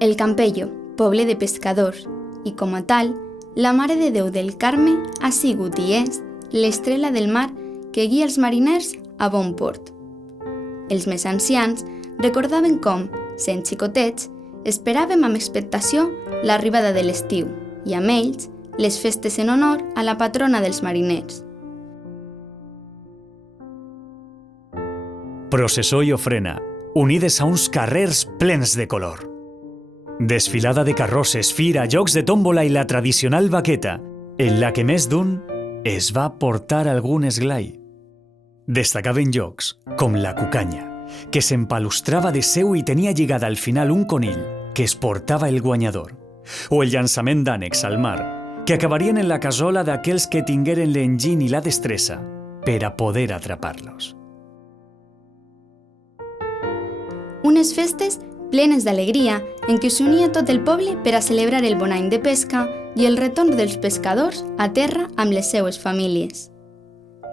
El Campello, poble de pescadors, i com a tal, la Mare de Déu del Carme ha sigut i és l'estrela del mar que guia els mariners a bon port. Els més ancians recordaven com, sent xicotets, esperàvem amb expectació l'arribada de l'estiu i amb ells les festes en honor a la patrona dels mariners. Processó i ofrena, unides a uns carrers plens de color. Desfilada de carrosses, fira, jocs de tòmbola i la tradicional baqueta, en la que més d'un es va portar algun esglai. Destacaven jocs, com la cucanya, que s'empalustrava de seu i tenia lligada al final un conill que es portava el guanyador, o el llançament d'ànecs al mar, que acabarien en la casola d'aquells que tingueren l'enginy i la destressa per a poder atrapar-los. Unes festes plenes d'alegria en què s'unia tot el poble per a celebrar el bon any de pesca i el retorn dels pescadors a terra amb les seues famílies.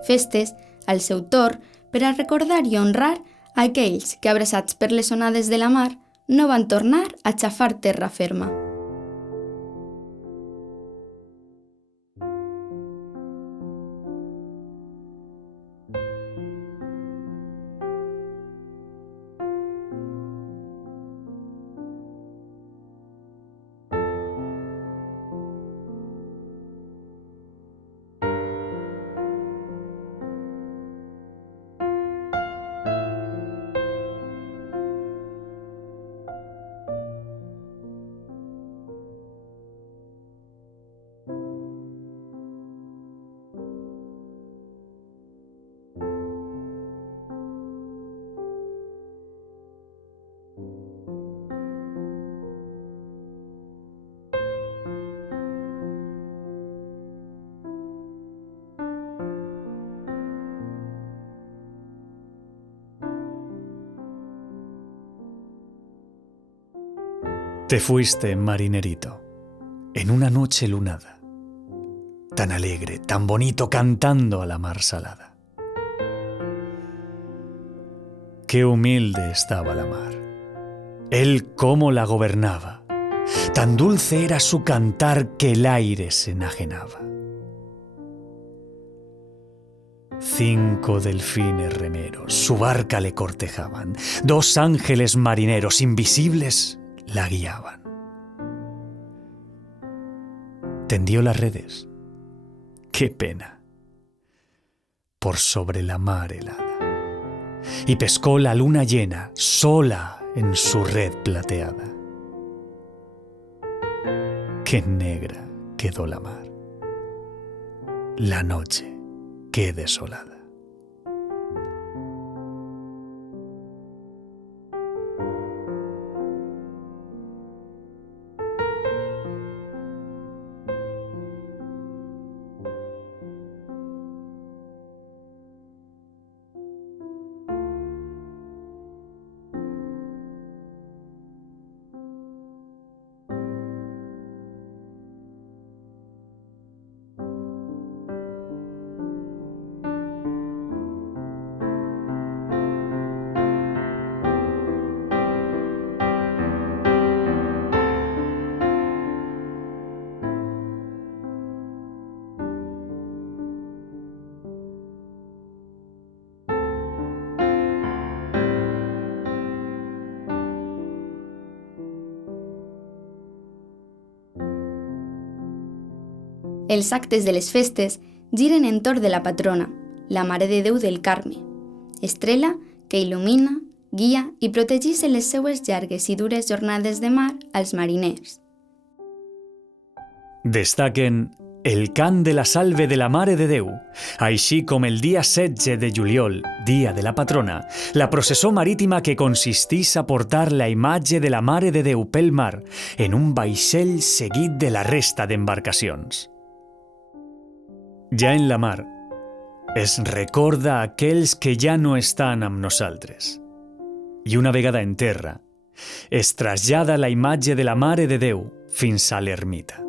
Festes, al seu torn, per a recordar i honrar aquells que, abraçats per les onades de la mar, no van tornar a xafar terra ferma. Te fuiste, marinerito, en una noche lunada, tan alegre, tan bonito, cantando a la mar salada. Qué humilde estaba la mar. Él cómo la gobernaba. Tan dulce era su cantar que el aire se enajenaba. 5 delfines remeros su barca le cortejaban. 2 ángeles marineros invisibles la guiaban. Tendió las redes. ¡Qué pena! Por sobre la mar helada. Y pescó la luna llena, sola en su red plateada. ¡Qué negra quedó la mar! La noche, qué desolada. Els actes de les festes giren entorn de la patrona, la Mare de Déu del Carme, estrela que il·lumina, guia i protegeix en les seues llargues i dures jornades de mar als mariners. Destaquen el cant de la salve de la Mare de Déu, així com el dia 16 de juliol, dia de la patrona, la processó marítima que consistís a portar la imatge de la Mare de Déu pel mar en un vaixell seguit de la resta d'embarcacions. Ja en la mar, es recorda aquells que ja no estan amb nosaltres. I una vegada en terra, es trasllada la imatge de la Mare de Déu fins a l'ermita.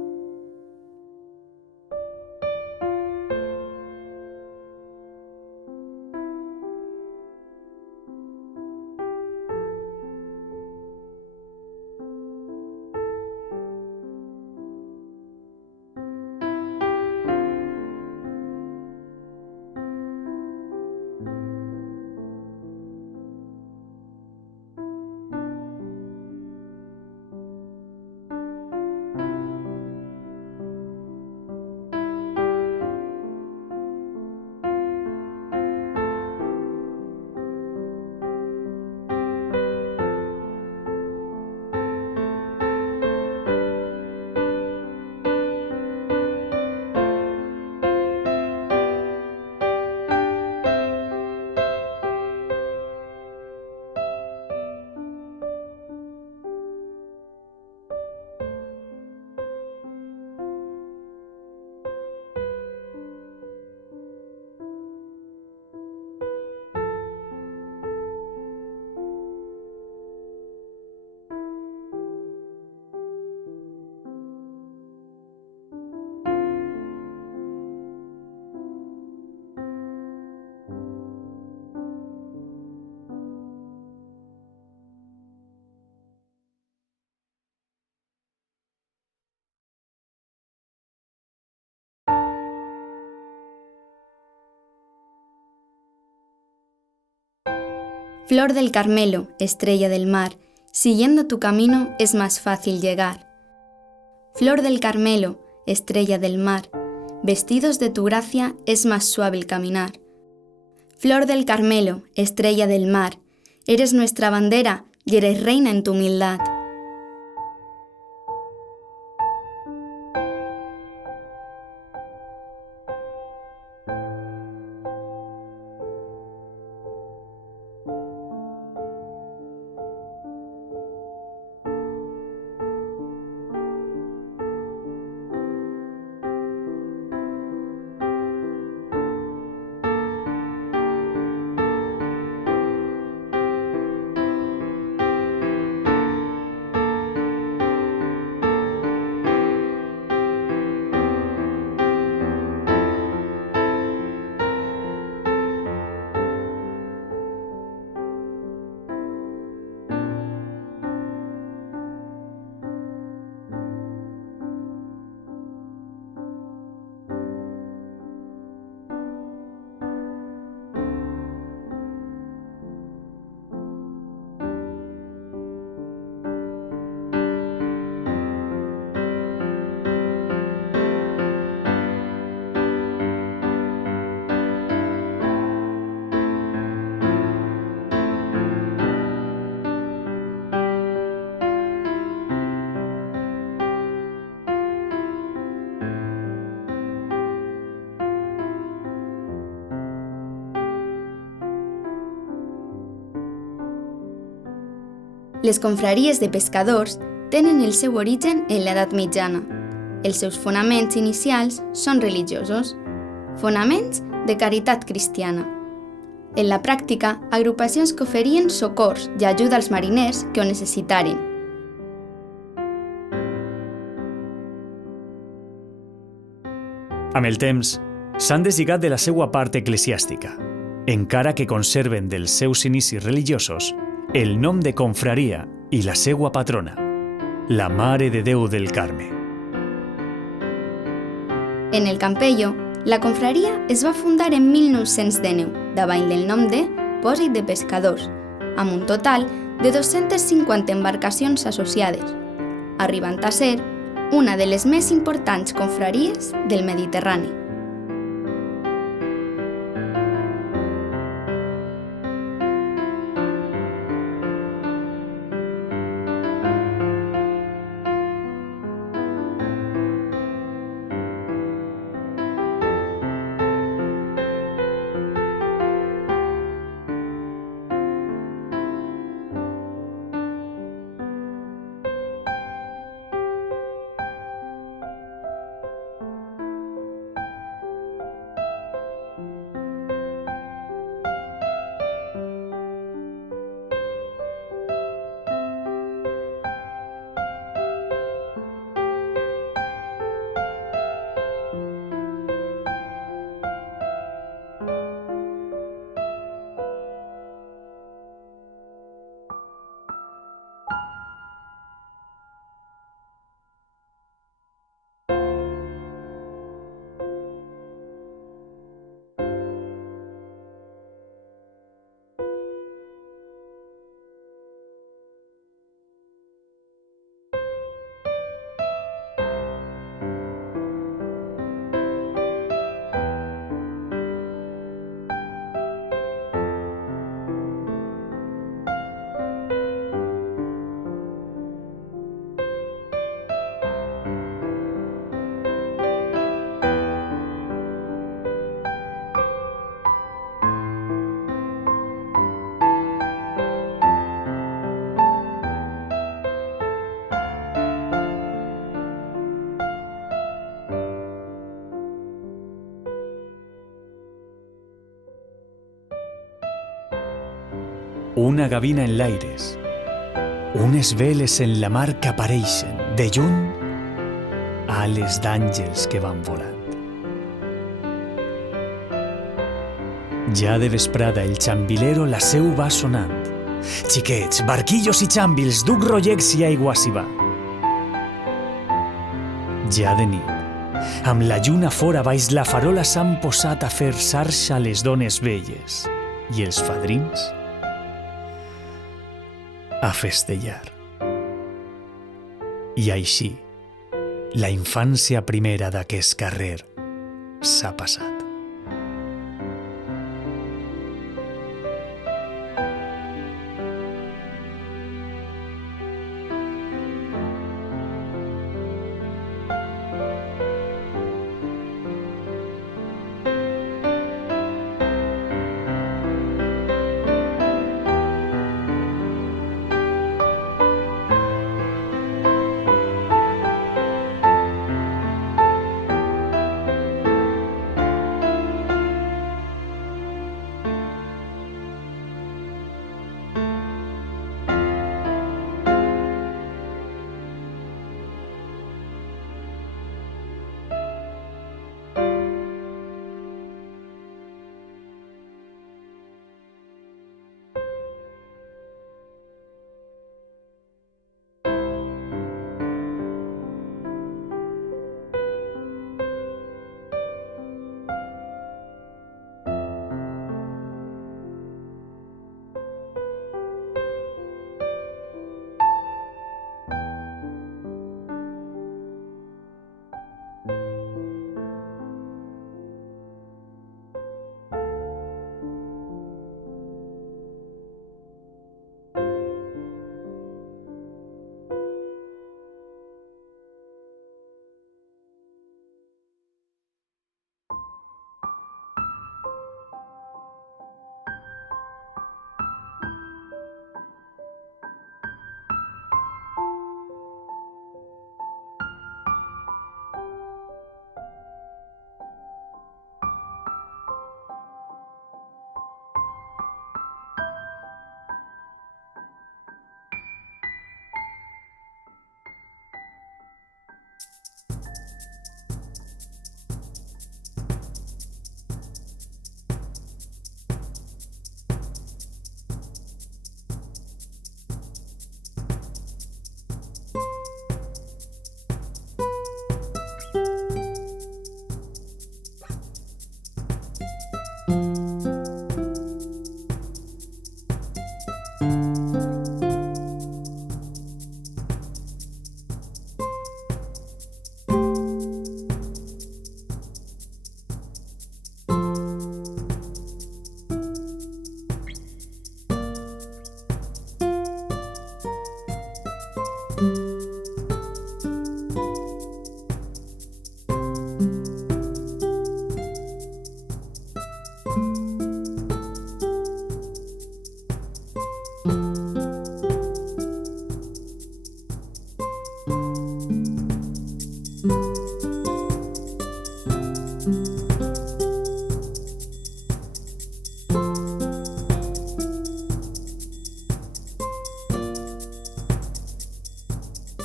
Flor del Carmelo, estrella del mar, siguiendo tu camino es más fácil llegar. Flor del Carmelo, estrella del mar, vestidos de tu gracia es más suave el caminar. Flor del Carmelo, estrella del mar, eres nuestra bandera y eres reina en tu humildad. Les confraries de pescadors tenen el seu origen en l'edat mitjana. Els seus fonaments inicials són religiosos, fonaments de caritat cristiana. En la pràctica, agrupacions que oferien socors i ajuda als mariners que ho necessitaren. Amb el temps, s'han deslligat de la seva part eclesiàstica, encara que conserven dels seus inicis religiosos el nom de confraria i la seva patrona, la Mare de Déu del Carme. En el Campello, la confraria es va fundar en 1919 davant del nom de Pòsit de Pescadors, amb un total de 250 embarcacions associades, arribant a ser una de les més importants confraries del Mediterrani. Una gavina en l'aires, unes veles en la mar que apareixen, de lluny, ales d'àngels que van volant. Ja de vesprada el xambilero la seu va sonant. Xiquets, barquillos i xàmbils, duc rollecs i aigua s'hi va. Ja de nit, amb la lluna fora baix la farola s'han posat a fer xarxa les dones velles i els fadrins a festejar. I així, la infància primera d'aquest carrer s'ha passat.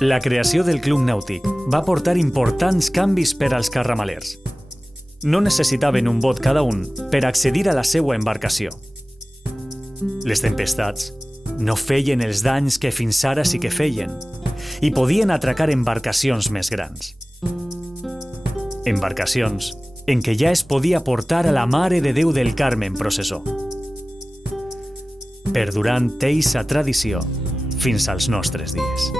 La creació del Club Nàutic va portar importants canvis per als carramalers. No necessitaven un bot cada un per accedir a la seva embarcació. Les tempestats no feien els danys que fins ara sí que feien i podien atracar embarcacions més grans. Embarcacions en què ja es podia portar a la Mare de Déu del Carme en processó, perdurant eixa tradició fins als nostres dies.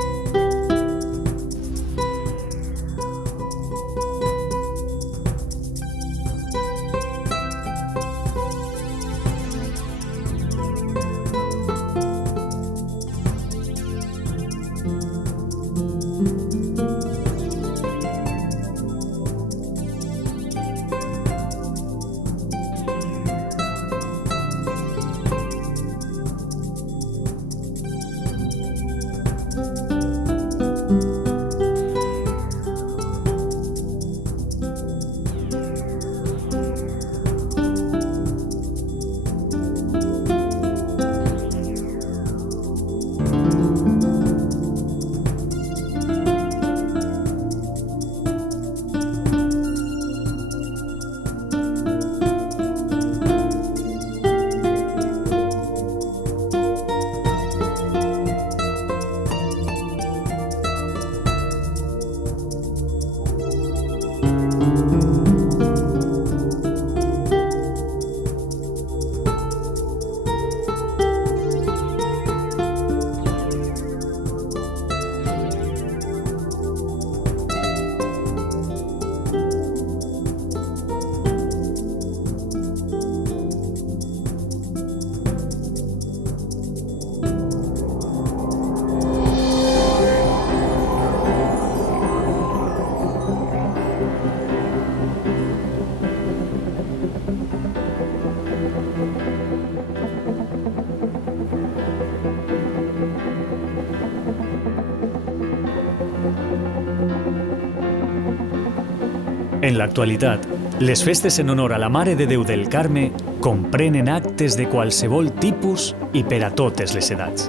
En l'actualitat, les festes en honor a la Mare de Déu del Carme comprenen actes de qualsevol tipus i per a totes les edats.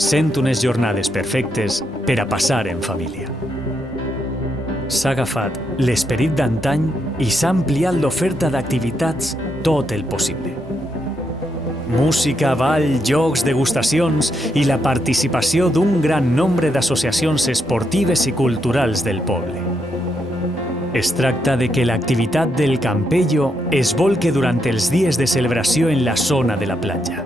Sent unes jornades perfectes per a passar en família. S'ha agafat l'esperit d'antany i s'ha ampliat l'oferta d'activitats tot el possible. Música, ball, jocs, degustacions i la participació d'un gran nombre d'associacions esportives i culturals del poble. Es tracta de que l'activitat del Campello es volque durant els dies de celebració en la zona de la platja,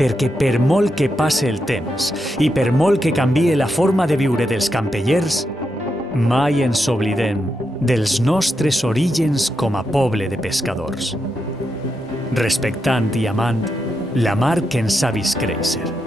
perquè per molt que passe el temps i per molt que canvie la forma de viure dels campellers, mai ens oblidem dels nostres orígens com a poble de pescadors, respectant i amant la mar que ens ha vist créixer.